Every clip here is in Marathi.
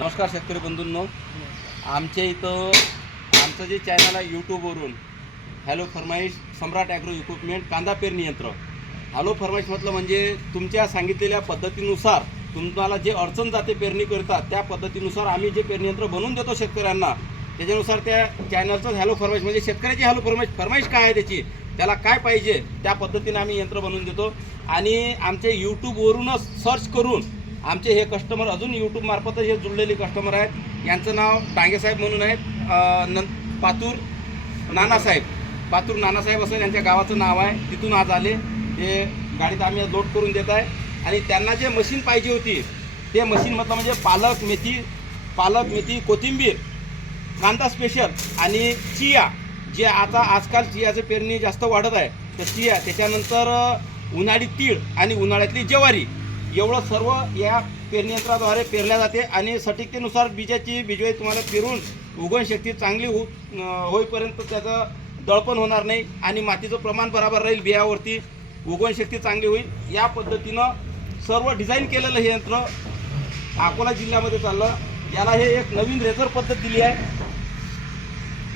नमस्कार शेतकरी बंधूंनो. आमच्या इथं आमचं जे चॅनल आहे यूट्यूबवरून हॅलो फरमाईश सम्राट ॲग्रो इक्विपमेंट कांदा पेरणी यंत्र. हॅलो फरमाईश म्हटलं म्हणजे तुमच्या सांगितलेल्या पद्धतीनुसार तुम्हाला जे अडचण जाते पेरणी करतात त्या पद्धतीनुसार आम्ही जे पेरणी यंत्र बनवून देतो शेतकऱ्यांना त्याच्यानुसार त्या चॅनलचं हॅलो फरमाईश म्हणजे शेतकऱ्याची हॅलो फरमाईश फरमाईश काय आहे त्याची त्याला काय पाहिजे त्या पद्धतीने आम्ही यंत्र बनवून देतो. आणि आमच्या यूट्यूबवरूनच सर्च करून आमचे हे कस्टमर अजून यूट्यूबमार्फतच हे जुळलेले कस्टमर आहेत. यांचं नाव डांगेसाहेब म्हणून आहेत. न पातूर नानासाहेब पातूर नानासाहेब असं यांच्या गावाचं नाव आहे. तिथून आज आले. हे गाडीत आम्ही लोड करून देत आहे. आणि त्यांना जे मशीन पाहिजे होती ते मशीन म्हटलं म्हणजे पालक मेथी पालक मेथी कोथिंबीर कांदा स्पेशल आणि चिया. जे आता आजकाल चियाचं पेरणी जास्त वाढत आहे. तर चिया त्याच्यानंतर उन्हाळी तीळ आणि उन्हाळ्यातली ज्वारी. एवढं सर्व या पेरणीयंत्राद्वारे पेरल्या जाते आणि सटीकतेनुसार बीजाची बिजवाई तुम्हाला पेरून उगवण शक्ती चांगली हो होईपर्यंत त्याचं दळपण होणार नाही आणि मातीचं प्रमाण बराबर राहील बियावरती. उगवण शक्ती चांगली होईल. या पद्धतीनं सर्व डिझाईन केलेलं हे यंत्र अकोला जिल्ह्यामध्ये चाललं. याला हे एक नवीन रेझर पद्धत दिली आहे.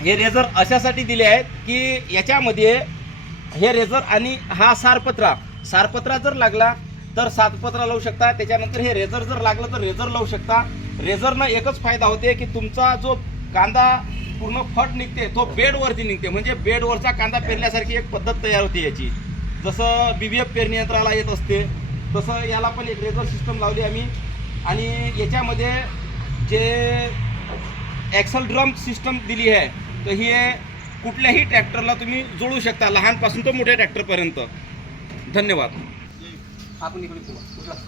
हे रेझर अशासाठी दिले आहेत की याच्यामध्ये हे रेझर आणि हा सारपत्रा सारपत्रा जर लागला तर सातपत्रा लावू शकता. त्याच्यानंतर हे रेझर जर लागलं तर रेझर लावू शकता. रेझरनं एकच फायदा होते की तुमचा जो कांदा पूर्ण फट निघते तो बेडवरती निघते. म्हणजे बेडवरचा कांदा पेरण्यासारखी एक पद्धत तयार होते याची. जसं बी बी एफ पेरणी यंत्राला येत असते तसं याला पण एक रेझर सिस्टम लावली आम्ही. आणि याच्यामध्ये जे ॲक्सल ड्रम सिस्टम दिली आहे तर ही कुठल्याही ट्रॅक्टरला तुम्ही जोडू शकता. लहानपासून तर मोठ्या ट्रॅक्टरपर्यंत धन्यवाद. aku ni boleh buat. Sudah.